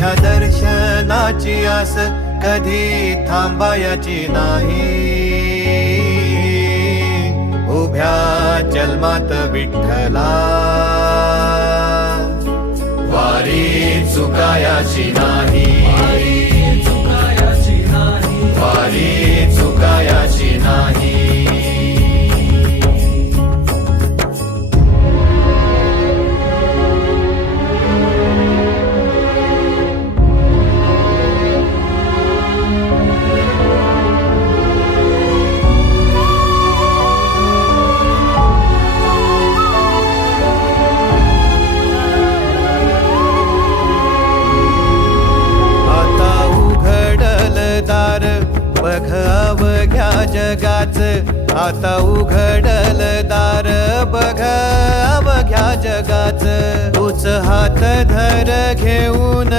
तुझ्या दर्शनाची आस कधी थांबायची नाही. उभ्या जन्मात विठ्ठला वारी चुकायाची नाही. वारी चुकायाची नाही. बघ अवघ्या जगाच, आता उघडल दार बघ अवघ्या जगाच. तूच हात धर घेऊन